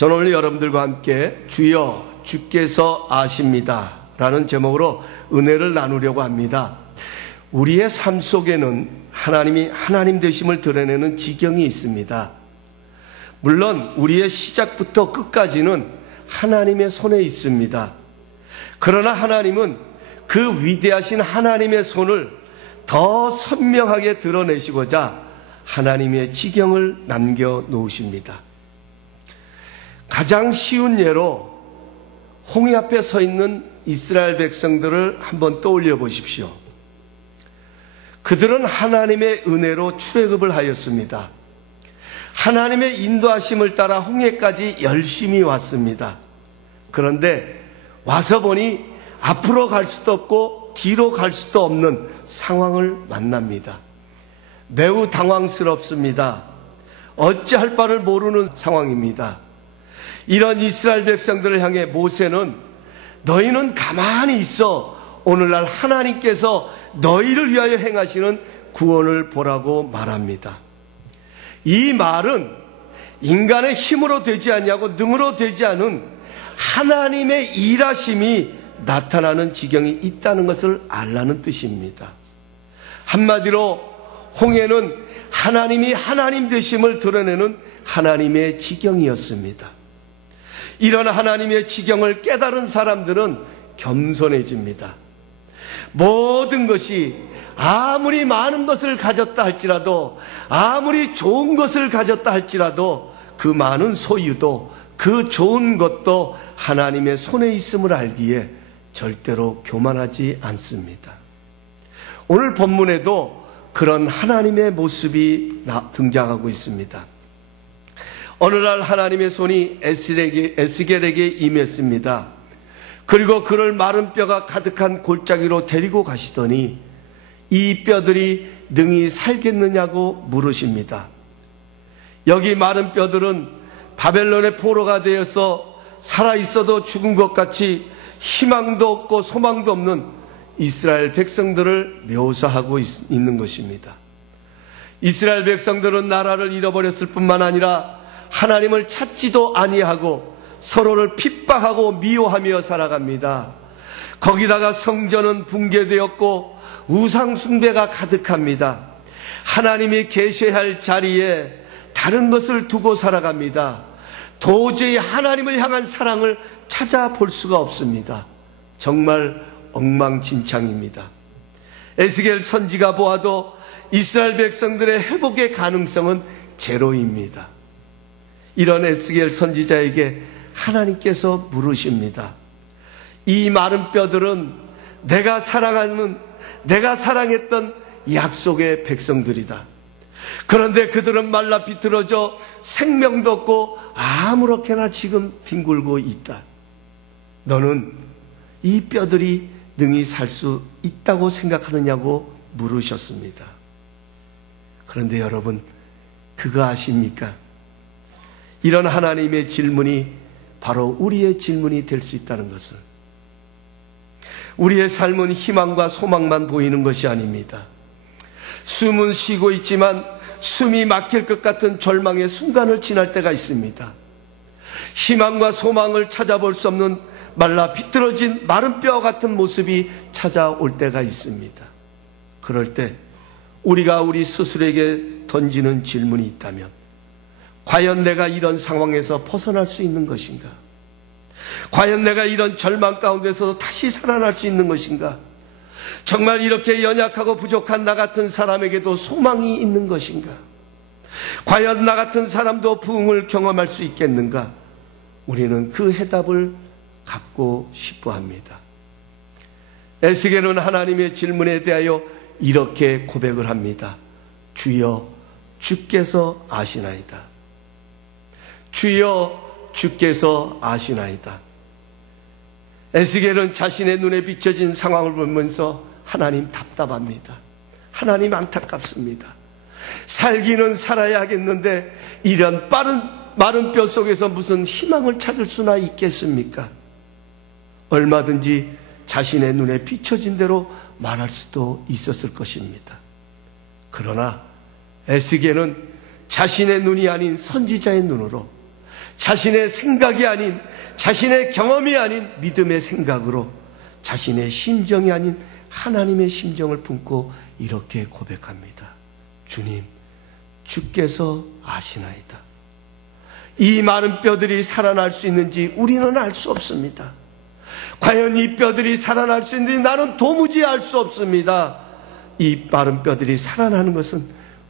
저는 오늘 여러분들과 함께 주여 주께서 아십니다 라는 제목으로 은혜를 나누려고 합니다. 우리의 삶 속에는 하나님이 하나님 되심을 드러내는 지경이 있습니다. 물론 우리의 시작부터 끝까지는 하나님의 손에 있습니다. 그러나 하나님은 그 위대하신 하나님의 손을 더 선명하게 드러내시고자 하나님의 지경을 남겨놓으십니다. 가장 쉬운 예로 홍해 앞에 서 있는 이스라엘 백성들을 한번 떠올려 보십시오. 그들은 하나님의 은혜로 출애굽을 하였습니다. 하나님의 인도하심을 따라 홍해까지 열심히 왔습니다. 그런데 와서 보니 앞으로 갈 수도 없고 뒤로 갈 수도 없는 상황을 만납니다. 매우 당황스럽습니다. 어찌할 바를 모르는 상황입니다. 이런 이스라엘 백성들을 향해 모세는 너희는 가만히 있어 오늘날 하나님께서 너희를 위하여 행하시는 구원을 보라고 말합니다. 이 말은 인간의 힘으로 되지 않냐고 능으로 되지 않은 하나님의 일하심이 나타나는 지경이 있다는 것을 알라는 뜻입니다. 한마디로 홍해는 하나님이 하나님 되심을 드러내는 하나님의 지경이었습니다. 이런 하나님의 지경을 깨달은 사람들은 겸손해집니다. 모든 것이 아무리 많은 것을 가졌다 할지라도, 아무리 좋은 것을 가졌다 할지라도 그 많은 소유도, 그 좋은 것도 하나님의 손에 있음을 알기에 절대로 교만하지 않습니다. 오늘 본문에도 그런 하나님의 모습이 등장하고 있습니다. 어느 날 하나님의 손이 에스겔에게 임했습니다. 그리고 그를 마른 뼈가 가득한 골짜기로 데리고 가시더니 이 뼈들이 능히 살겠느냐고 물으십니다. 여기 마른 뼈들은 바벨론의 포로가 되어서 살아있어도 죽은 것 같이 희망도 없고 소망도 없는 이스라엘 백성들을 묘사하고 있는 것입니다. 이스라엘 백성들은 나라를 잃어버렸을 뿐만 아니라 하나님을 찾지도 아니하고 서로를 핍박하고 미워하며 살아갑니다. 거기다가 성전은 붕괴되었고 우상 숭배가 가득합니다. 하나님이 계셔야 할 자리에 다른 것을 두고 살아갑니다. 도저히 하나님을 향한 사랑을 찾아볼 수가 없습니다. 정말 엉망진창입니다. 에스겔 선지가 보아도 이스라엘 백성들의 회복의 가능성은 제로입니다. 이런 에스겔 선지자에게 하나님께서 물으십니다. 이 마른 뼈들은 내가 사랑했던 약속의 백성들이다. 그런데 그들은 말라 비틀어져 생명도 없고 아무렇게나 지금 뒹굴고 있다. 너는 이 뼈들이 능히 살 수 있다고 생각하느냐고 물으셨습니다. 그런데 여러분, 그거 아십니까? 이런 하나님의 질문이 바로 우리의 질문이 될 수 있다는 것을. 우리의 삶은 희망과 소망만 보이는 것이 아닙니다. 숨은 쉬고 있지만 숨이 막힐 것 같은 절망의 순간을 지날 때가 있습니다. 희망과 소망을 찾아볼 수 없는 말라 비틀어진 마른 뼈 같은 모습이 찾아올 때가 있습니다. 그럴 때 우리가 우리 스스로에게 던지는 질문이 있다면, 과연 내가 이런 상황에서 벗어날 수 있는 것인가? 과연 내가 이런 절망 가운데서 다시 살아날 수 있는 것인가? 정말 이렇게 연약하고 부족한 나 같은 사람에게도 소망이 있는 것인가? 과연 나 같은 사람도 부흥을 경험할 수 있겠는가? 우리는 그 해답을 갖고 싶어 합니다. 에스겔은 하나님의 질문에 대하여 이렇게 고백을 합니다. 주여 주께서 아시나이다. 주여 주께서 아시나이다. 에스겔은 자신의 눈에 비춰진 상황을 보면서 하나님 답답합니다. 하나님 안타깝습니다. 살기는 살아야 하겠는데 이런 마른 뼈 속에서 무슨 희망을 찾을 수나 있겠습니까? 얼마든지 자신의 눈에 비춰진 대로 말할 수도 있었을 것입니다. 그러나 에스겔은 자신의 눈이 아닌 선지자의 눈으로, 자신의 생각이 아닌, 자신의 경험이 아닌 믿음의 생각으로 자신의 심정이 아닌 하나님의 심정을 품고 이렇게 고백합니다. 주님, 주께서 아시나이다. 이 마른 뼈들이 살아날 수 있는지 우리는 알 수 없습니다. 과연 이 뼈들이 살아날 수 있는지 나는 도무지 알 수 없습니다. 이 마른 뼈들이 살아나는 것은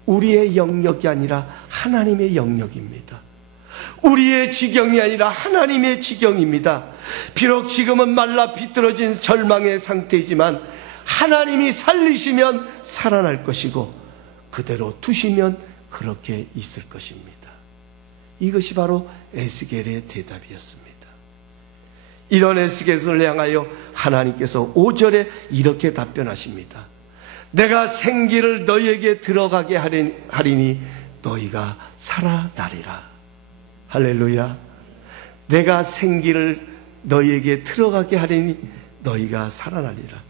우리의 영역이 아니라 하나님의 영역입니다. 우리의 지경이 아니라 하나님의 지경입니다. 비록 지금은 말라 비뚤어진 절망의 상태이지만 하나님이 살리시면 살아날 것이고 그대로 두시면 그렇게 있을 것입니다. 이것이 바로 에스겔의 대답이었습니다. 이런 에스겔을 향하여 하나님께서 5절에 이렇게 답변하십니다. 내가 생기를 너희에게 들어가게 하리니 너희가 살아나리라. 할렐루야. 내가 생기를 너희에게 들어가게 하리니 너희가 살아나리라.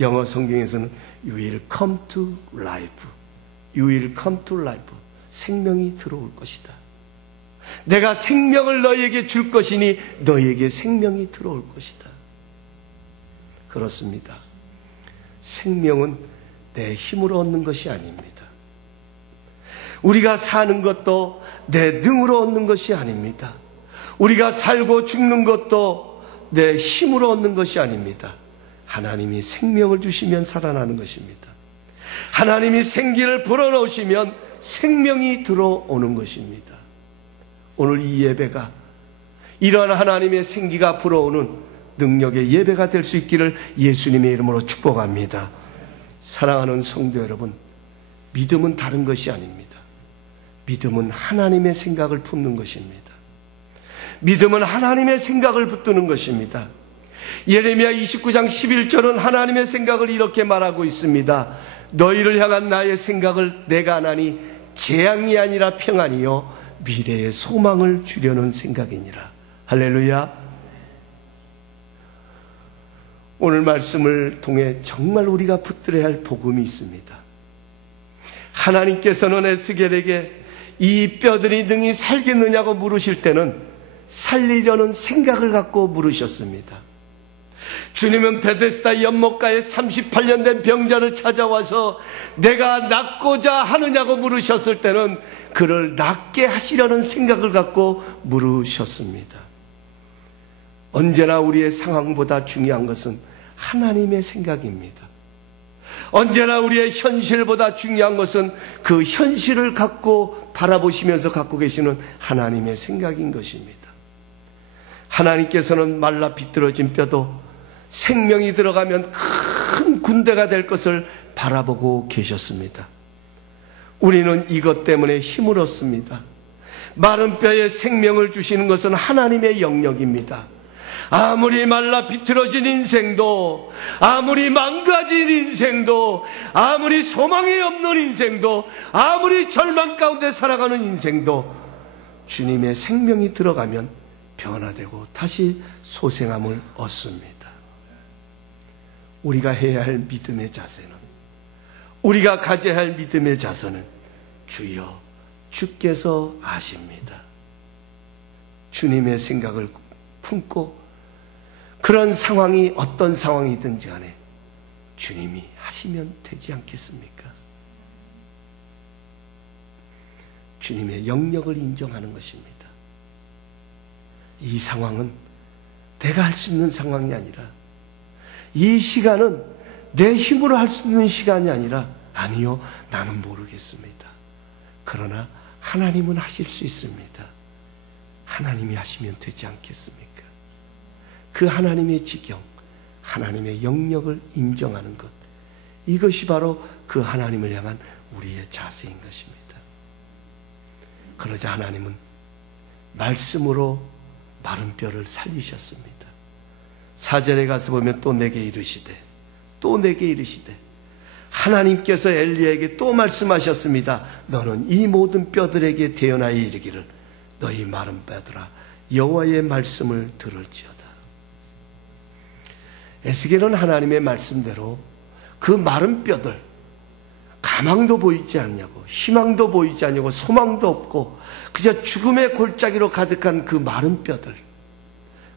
영어 성경에서는 You will come to life. You will come to life. 생명이 들어올 것이다. 내가 생명을 너희에게 줄 것이니 너희에게 생명이 들어올 것이다. 그렇습니다. 생명은 내 힘으로 얻는 것이 아닙니다. 우리가 사는 것도 내 능으로 얻는 것이 아닙니다. 우리가 살고 죽는 것도 내 힘으로 얻는 것이 아닙니다. 하나님이 생명을 주시면 살아나는 것입니다. 하나님이 생기를 불어넣으시면 생명이 들어오는 것입니다. 오늘 이 예배가 이러한 하나님의 생기가 불어오는 능력의 예배가 될 수 있기를 예수님의 이름으로 축복합니다. 사랑하는 성도 여러분, 믿음은 다른 것이 아닙니다. 믿음은 하나님의 생각을 품는 것입니다. 믿음은 하나님의 생각을 붙드는 것입니다. 예레미야 29장 11절은 하나님의 생각을 이렇게 말하고 있습니다. 너희를 향한 나의 생각을 내가 하나니 재앙이 아니라 평안이요 미래의 소망을 주려는 생각이니라. 할렐루야. 오늘 말씀을 통해 정말 우리가 붙들어야 할 복음이 있습니다. 하나님께서는 에스겔에게 이 뼈들이 능히 살겠느냐고 물으실 때는 살리려는 생각을 갖고 물으셨습니다. 주님은 베데스다 연못가에 38년 된 병자를 찾아와서 내가 낫고자 하느냐고 물으셨을 때는 그를 낫게 하시려는 생각을 갖고 물으셨습니다. 언제나 우리의 상황보다 중요한 것은 하나님의 생각입니다. 언제나 우리의 현실보다 중요한 것은 그 현실을 갖고 바라보시면서 갖고 계시는 하나님의 생각인 것입니다. 하나님께서는 말라 비뚤어진 뼈도 생명이 들어가면 큰 군대가 될 것을 바라보고 계셨습니다. 우리는 이것 때문에 힘을 얻습니다. 마른 뼈에 생명을 주시는 것은 하나님의 영역입니다. 아무리 말라 비틀어진 인생도, 아무리 망가진 인생도, 아무리 소망이 없는 인생도, 아무리 절망 가운데 살아가는 인생도 주님의 생명이 들어가면 변화되고 다시 소생함을 얻습니다. 우리가 해야 할 믿음의 자세는, 우리가 가져야 할 믿음의 자세는 주여 주께서 아십니다. 주님의 생각을 품고 그런 상황이 어떤 상황이든지 간에 주님이 하시면 되지 않겠습니까? 주님의 영역을 인정하는 것입니다. 이 상황은 내가 할 수 있는 상황이 아니라, 이 시간은 내 힘으로 할 수 있는 시간이 아니라, 아니요, 나는 모르겠습니다. 그러나 하나님은 하실 수 있습니다. 하나님이 하시면 되지 않겠습니까? 그 하나님의 지경, 하나님의 영역을 인정하는 것, 이것이 바로 그 하나님을 향한 우리의 자세인 것입니다. 그러자 하나님은 말씀으로 마른 뼈를 살리셨습니다. 4절에 가서 보면 또 내게 이르시되, 또 내게 이르시되, 하나님께서 엘리야에게 또 말씀하셨습니다. 너는 이 모든 뼈들에게 대언하여 이르기를, 너희 마른 뼈들아 여호와의 말씀을 들을지어다. 에스겔은 하나님의 말씀대로 그 마른 뼈들, 가망도 보이지 않냐고, 희망도 보이지 않냐고, 소망도 없고 그저 죽음의 골짜기로 가득한 그 마른 뼈들,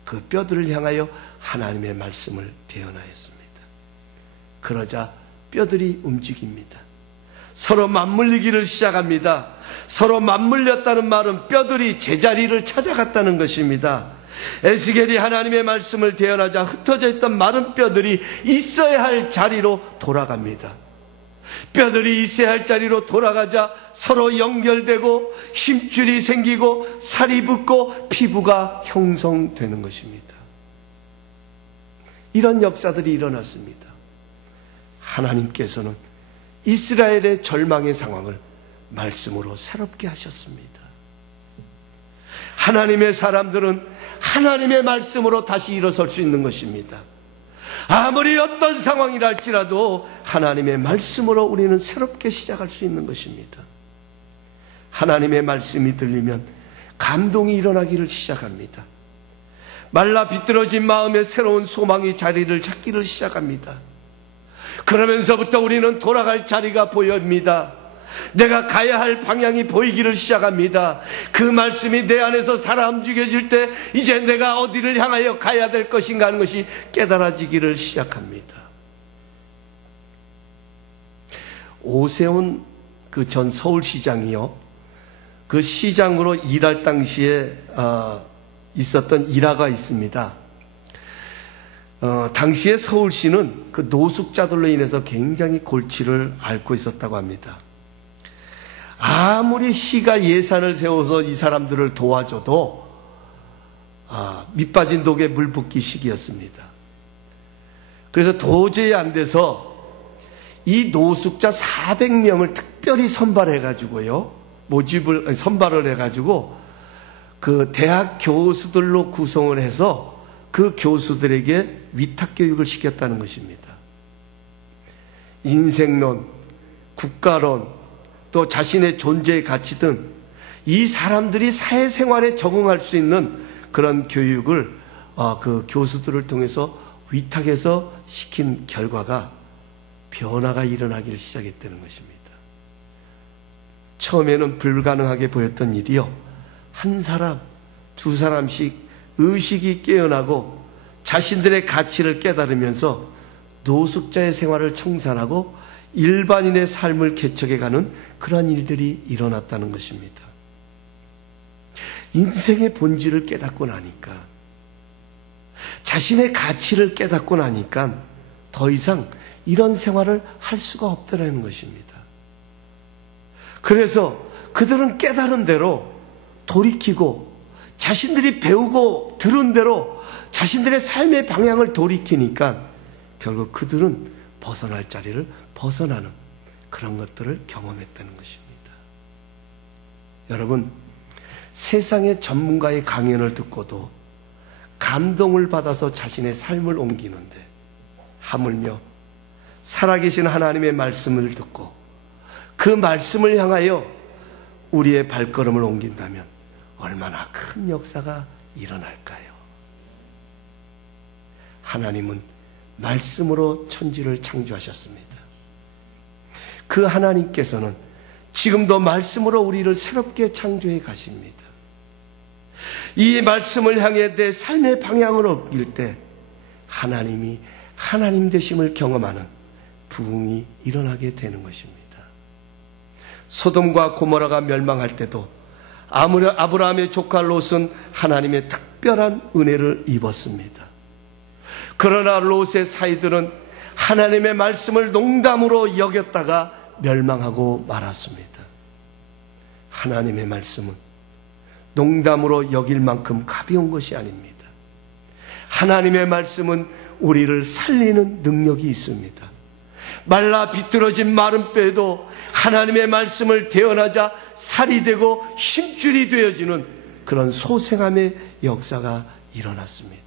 그 뼈들을 향하여 하나님의 말씀을 대언하였습니다. 그러자 뼈들이 움직입니다. 서로 맞물리기를 시작합니다. 서로 맞물렸다는 말은 뼈들이 제자리를 찾아갔다는 것입니다. 에스겔이 하나님의 말씀을 대언하자 흩어져 있던 마른 뼈들이 있어야 할 자리로 돌아갑니다. 뼈들이 있어야 할 자리로 돌아가자 서로 연결되고 힘줄이 생기고 살이 붙고 피부가 형성되는 것입니다. 이런 역사들이 일어났습니다. 하나님께서는 이스라엘의 절망의 상황을 말씀으로 새롭게 하셨습니다. 하나님의 사람들은 하나님의 말씀으로 다시 일어설 수 있는 것입니다. 아무리 어떤 상황이라 할지라도 하나님의 말씀으로 우리는 새롭게 시작할 수 있는 것입니다. 하나님의 말씀이 들리면 감동이 일어나기를 시작합니다. 말라 비뚤어진 마음에 새로운 소망이 자리를 찾기를 시작합니다. 그러면서부터 우리는 돌아갈 자리가 보입니다. 내가 가야 할 방향이 보이기를 시작합니다. 그 말씀이 내 안에서 살아 움직여질 때 이제 내가 어디를 향하여 가야 될 것인가 하는 것이 깨달아지기를 시작합니다. 오세훈 그 전 서울시장이요, 그 시장으로 일할 당시에 있었던 일화가 있습니다. 당시에 서울시는 그 노숙자들로 인해서 굉장히 골치를 앓고 있었다고 합니다. 아무리 시가 예산을 세워서 이 사람들을 도와줘도 밑빠진 독에 물 붓기 시기였습니다. 그래서 도저히 안 돼서 이 노숙자 400명을 특별히 선발해가지고요, 선발을 해가지고 그 대학 교수들로 구성을 해서 그 교수들에게 위탁교육을 시켰다는 것입니다. 인생론, 국가론, 또 자신의 존재의 가치 등 이 사람들이 사회생활에 적응할 수 있는 그런 교육을 그 교수들을 통해서 위탁해서 시킨 결과가 변화가 일어나기를 시작했다는 것입니다. 처음에는 불가능하게 보였던 일이요, 한 사람, 두 사람씩 의식이 깨어나고 자신들의 가치를 깨달으면서 노숙자의 생활을 청산하고 일반인의 삶을 개척해가는 그러한 일들이 일어났다는 것입니다. 인생의 본질을 깨닫고 나니까, 자신의 가치를 깨닫고 나니까 더 이상 이런 생활을 할 수가 없더라는 것입니다. 그래서 그들은 깨달은 대로 돌이키고 자신들이 배우고 들은 대로 자신들의 삶의 방향을 돌이키니까 결국 그들은 벗어날 자리를 벗어나는 그런 것들을 경험했다는 것입니다. 여러분, 세상의 전문가의 강연을 듣고도 감동을 받아서 자신의 삶을 옮기는데, 하물며 살아계신 하나님의 말씀을 듣고 그 말씀을 향하여 우리의 발걸음을 옮긴다면 얼마나 큰 역사가 일어날까요? 하나님은 말씀으로 천지를 창조하셨습니다. 그 하나님께서는 지금도 말씀으로 우리를 새롭게 창조해 가십니다. 이 말씀을 향해 내 삶의 방향을 옮길 때 하나님이 하나님 되심을 경험하는 부흥이 일어나게 되는 것입니다. 소돔과 고모라가 멸망할 때도 아브라함의 조카 롯은 하나님의 특별한 은혜를 입었습니다. 그러나 롯의 사이들은 하나님의 말씀을 농담으로 여겼다가 멸망하고 말았습니다. 하나님의 말씀은 농담으로 여길 만큼 가벼운 것이 아닙니다. 하나님의 말씀은 우리를 살리는 능력이 있습니다. 말라 비뚤어진 마른 뼈에도 하나님의 말씀을 대언하자 살이 되고 힘줄이 되어지는 그런 소생함의 역사가 일어났습니다.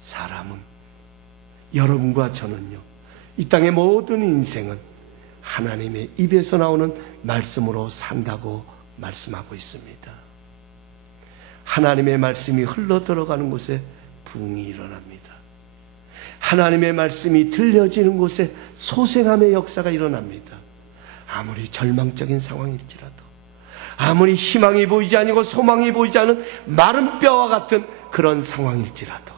사람은, 여러분과 저는요, 이 땅의 모든 인생은 하나님의 입에서 나오는 말씀으로 산다고 말씀하고 있습니다. 하나님의 말씀이 흘러 들어가는 곳에 부흥이 일어납니다. 하나님의 말씀이 들려지는 곳에 소생함의 역사가 일어납니다. 아무리 절망적인 상황일지라도, 아무리 희망이 보이지 아니고 소망이 보이지 않은 마른 뼈와 같은 그런 상황일지라도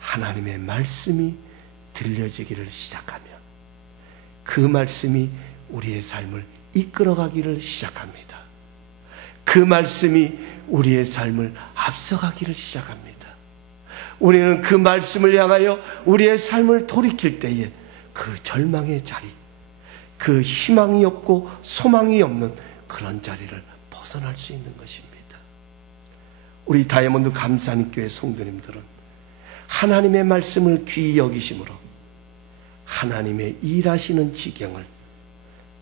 하나님의 말씀이 들려지기를 시작하면 그 말씀이 우리의 삶을 이끌어가기를 시작합니다. 그 말씀이 우리의 삶을 앞서가기를 시작합니다. 우리는 그 말씀을 향하여 우리의 삶을 돌이킬 때에 그 절망의 자리, 그 희망이 없고 소망이 없는 그런 자리를 벗어날 수 있는 것입니다. 우리 다이아몬드 감사님교회 성도님들은 하나님의 말씀을 귀히 여기심으로 하나님의 일하시는 지경을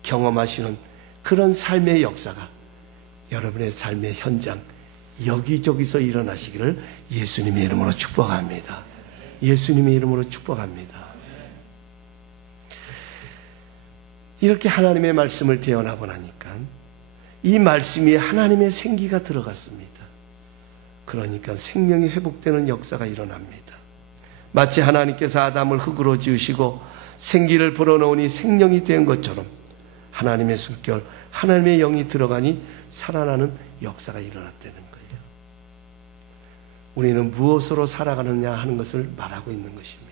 경험하시는 그런 삶의 역사가 여러분의 삶의 현장 여기저기서 일어나시기를 예수님의 이름으로 축복합니다. 예수님의 이름으로 축복합니다. 이렇게 하나님의 말씀을 대언하고 나니까 이 말씀이 하나님의 생기가 들어갔습니다. 그러니까 생명이 회복되는 역사가 일어납니다. 마치 하나님께서 아담을 흙으로 지으시고 생기를 불어넣으니 생명이 된 것처럼 하나님의 숨결, 하나님의 영이 들어가니 살아나는 역사가 일어났다는 거예요. 우리는 무엇으로 살아가느냐 하는 것을 말하고 있는 것입니다.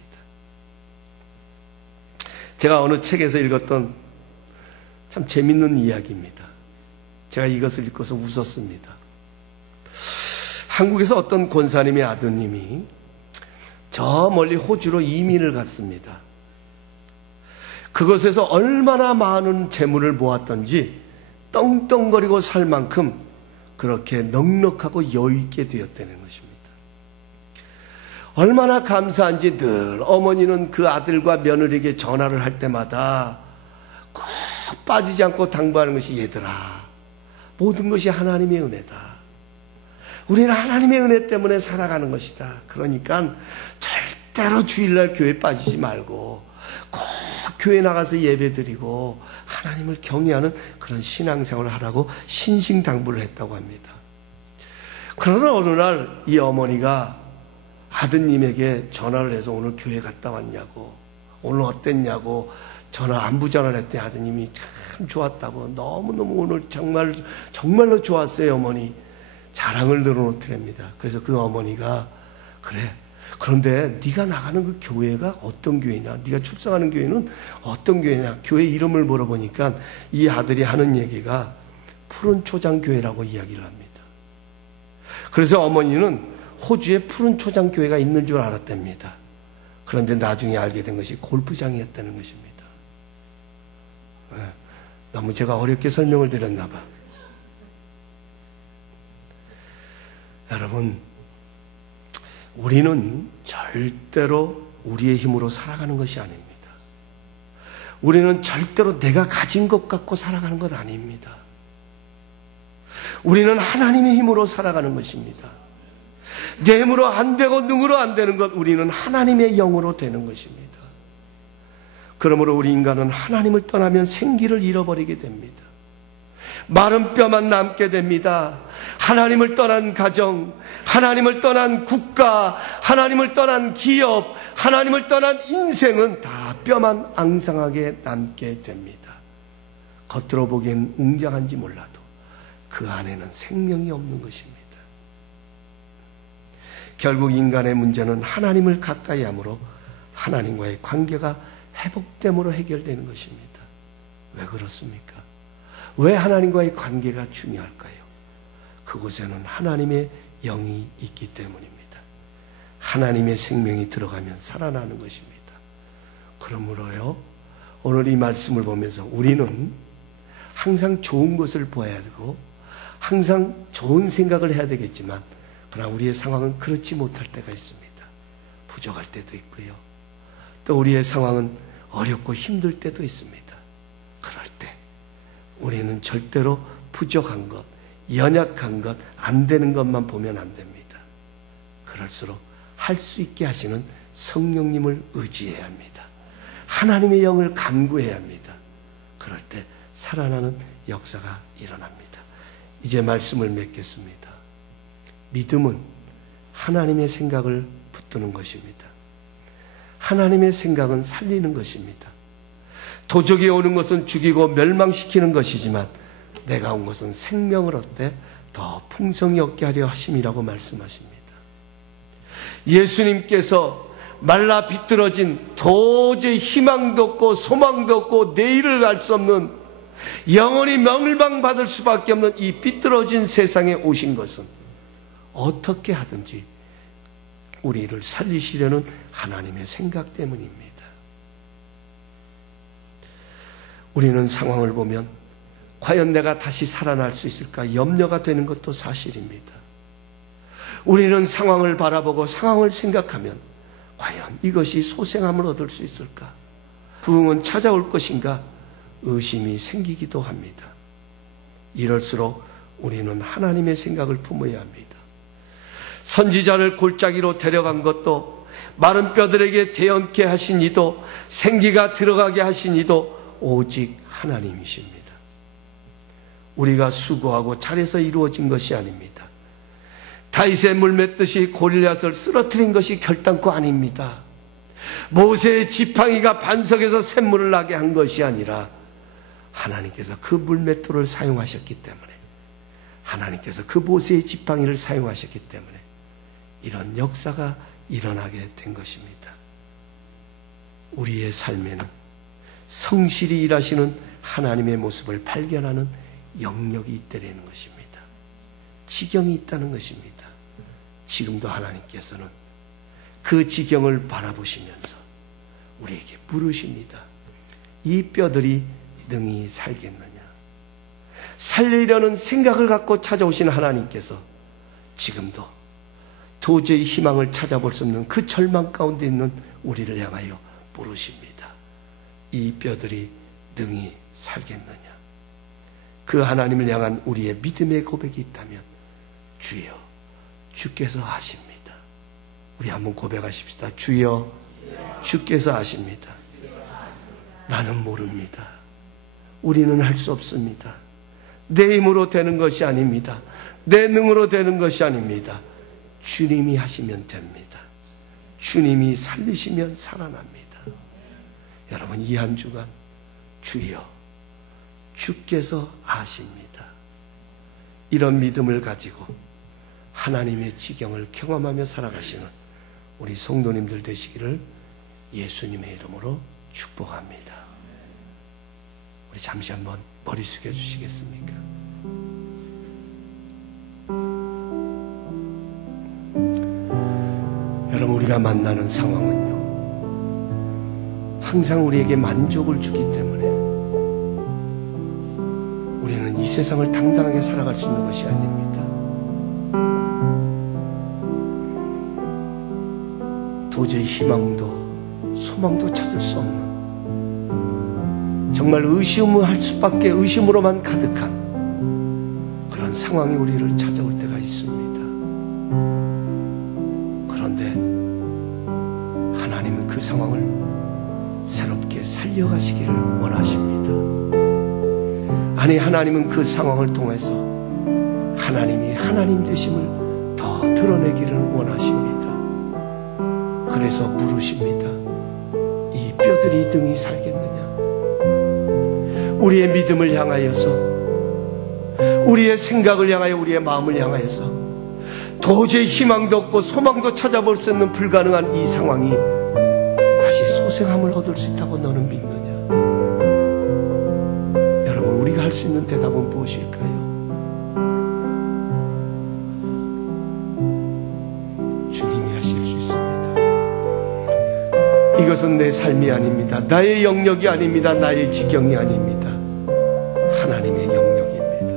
제가 어느 책에서 읽었던 참 재밌는 이야기입니다. 제가 이것을 읽고서 웃었습니다. 한국에서 어떤 권사님의 아드님이 저 멀리 호주로 이민을 갔습니다. 그것에서 얼마나 많은 재물을 모았던지 떵떵거리고 살 만큼 그렇게 넉넉하고 여유있게 되었다는 것입니다. 얼마나 감사한지 늘 어머니는 그 아들과 며느리에게 전화를 할 때마다 꼭 빠지지 않고 당부하는 것이, 얘들아, 모든 것이 하나님의 은혜다. 우리는 하나님의 은혜 때문에 살아가는 것이다. 그러니까 절대로 주일날 교회 빠지지 말고 꼭 교회 나가서 예배드리고 하나님을 경외하는 그런 신앙생활을 하라고 신신당부를 했다고 합니다. 그러나 어느 날 이 어머니가 아드님에게 전화를 해서 오늘 교회 갔다 왔냐고, 오늘 어땠냐고 안부 전화를 했더니 아드님이 참 좋았다고, 너무너무 오늘 정말로 좋았어요 어머니, 자랑을 늘어놓더랍니다. 그래서 그 어머니가, 그래, 그런데 네가 나가는 그 교회가 어떤 교회냐, 네가 출석하는 교회는 어떤 교회냐, 교회 이름을 물어보니까 이 아들이 하는 얘기가 푸른 초장 교회라고 이야기를 합니다. 그래서 어머니는 호주에 푸른 초장 교회가 있는 줄 알았답니다. 그런데 나중에 알게 된 것이 골프장이었다는 것입니다. 너무 제가 어렵게 설명을 드렸나 봐. 여러분, 우리는 절대로 우리의 힘으로 살아가는 것이 아닙니다. 우리는 절대로 내가 가진 것 갖고 살아가는 것 아닙니다. 우리는 하나님의 힘으로 살아가는 것입니다. 내 힘으로 안 되고 능으로 안 되는 것, 우리는 하나님의 영으로 되는 것입니다. 그러므로 우리 인간은 하나님을 떠나면 생기를 잃어버리게 됩니다. 마른 뼈만 남게 됩니다. 하나님을 떠난 가정, 하나님을 떠난 국가, 하나님을 떠난 기업, 하나님을 떠난 인생은 다 뼈만 앙상하게 남게 됩니다. 겉으로 보기엔 웅장한지 몰라도 그 안에는 생명이 없는 것입니다. 결국 인간의 문제는 하나님을 가까이 함으로 하나님과의 관계가 회복됨으로 해결되는 것입니다. 왜 그렇습니까? 왜 하나님과의 관계가 중요할까요? 그곳에는 하나님의 영이 있기 때문입니다. 하나님의 생명이 들어가면 살아나는 것입니다. 그러므로요, 오늘 이 말씀을 보면서 우리는 항상 좋은 것을 보아야 되고 항상 좋은 생각을 해야 되겠지만, 그러나 우리의 상황은 그렇지 못할 때가 있습니다. 부족할 때도 있고요. 또 우리의 상황은 어렵고 힘들 때도 있습니다. 그럴 때 우리는 절대로 부족한 것, 연약한 것, 안 되는 것만 보면 안 됩니다. 그럴수록 할 수 있게 하시는 성령님을 의지해야 합니다. 하나님의 영을 간구해야 합니다. 그럴 때 살아나는 역사가 일어납니다. 이제 말씀을 맺겠습니다. 믿음은 하나님의 생각을 붙드는 것입니다. 하나님의 생각은 살리는 것입니다. 도적이 오는 것은 죽이고 멸망시키는 것이지만 내가 온 것은 생명을 얻되 더 풍성히 얻게 하려 하심이라고 말씀하십니다. 예수님께서 말라 비뚤어진 도저히 희망도 없고 소망도 없고 내일을 알 수 없는 영원히 멸망받을 수밖에 없는 이 비뚤어진 세상에 오신 것은 어떻게 하든지 우리를 살리시려는 하나님의 생각 때문입니다. 우리는 상황을 보면 과연 내가 다시 살아날 수 있을까 염려가 되는 것도 사실입니다. 우리는 상황을 바라보고 상황을 생각하면 과연 이것이 소생함을 얻을 수 있을까? 부흥은 찾아올 것인가? 의심이 생기기도 합니다. 이럴수록 우리는 하나님의 생각을 품어야 합니다. 선지자를 골짜기로 데려간 것도 마른 뼈들에게 대언케 하신 이도 생기가 들어가게 하신 이도 오직 하나님이십니다. 우리가 수고하고 잘해서 이루어진 것이 아닙니다. 다윗의 물맷듯이 골리앗을 쓰러뜨린 것이 결단코 아닙니다. 모세의 지팡이가 반석에서 샘물을 나게 한 것이 아니라 하나님께서 그 물맷돌을 사용하셨기 때문에, 하나님께서 그 모세의 지팡이를 사용하셨기 때문에 이런 역사가 일어나게 된 것입니다. 우리의 삶에는 성실히 일하시는 하나님의 모습을 발견하는 영역이 있다는 것입니다. 지경이 있다는 것입니다. 지금도 하나님께서는 그 지경을 바라보시면서 우리에게 물으십니다. 이 뼈들이 능히 살겠느냐? 살리려는 생각을 갖고 찾아오신 하나님께서 지금도 도저히 희망을 찾아볼 수 없는 그 절망 가운데 있는 우리를 향하여 물으십니다. 이 뼈들이 능히 살겠느냐? 그 하나님을 향한 우리의 믿음의 고백이 있다면 주여, 주께서 아십니다. 우리 한번 고백하십시다. 주여, 주께서 아십니다. 나는 모릅니다. 우리는 할 수 없습니다. 내 힘으로 되는 것이 아닙니다. 내 능으로 되는 것이 아닙니다. 주님이 하시면 됩니다. 주님이 살리시면 살아납니다. 여러분, 이 한 주간 주여, 주께서 아십니다. 이런 믿음을 가지고 하나님의 지경을 경험하며 살아가시는 우리 성도님들 되시기를 예수님의 이름으로 축복합니다. 우리 잠시 한번 머리 숙여 주시겠습니까? 여러분, 우리가 만나는 상황은요, 항상 우리에게 만족을 주기 때문에 우리는 이 세상을 당당하게 살아갈 수 있는 것이 아닙니다. 도저히 희망도 소망도 찾을 수 없는, 정말 의심을 할 수밖에, 의심으로만 가득한 그런 상황이 우리를 찾아올 때가 있습니다. 그런데 하나님은 그 상황을 새롭게 살려가시기를 원하십니다. 아니, 하나님은 그 상황을 통해서 하나님이 하나님 되심을 더 드러내기를 원하십니다. 그래서 물으십니다. 이 뼈들이 능히 살겠느냐? 우리의 믿음을 향하여서, 우리의 생각을 향하여, 우리의 마음을 향하여서 도저히 희망도 없고 소망도 찾아볼 수 없는 불가능한 이 상황이 다시 소생함을 얻을 수 있다고 너는 믿느냐? 여러분, 우리가 할 수 있는 대답은 무엇일까요? 주님이 하실 수 있습니다. 이것은 내 삶이 아닙니다. 나의 영역이 아닙니다. 나의 지경이 아닙니다. 하나님의 영역입니다.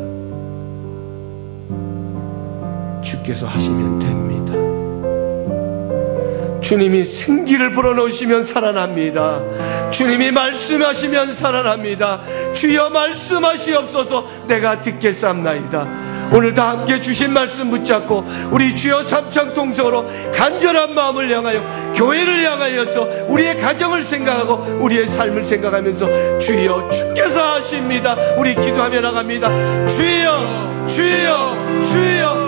주께서 하시면 됩니다. 주님이 생기를 불어넣으시면 살아납니다. 주님이 말씀하시면 살아납니다. 주여 말씀하시옵소서. 내가 듣겠사옵나이다. 오늘 다 함께 주신 말씀 붙잡고 우리 주여 삼창통성으로 간절한 마음을 향하여, 교회를 향하여서 우리의 가정을 생각하고 우리의 삶을 생각하면서 주여, 주께서 하십니다. 우리 기도하며 나갑니다. 주여, 주여, 주여.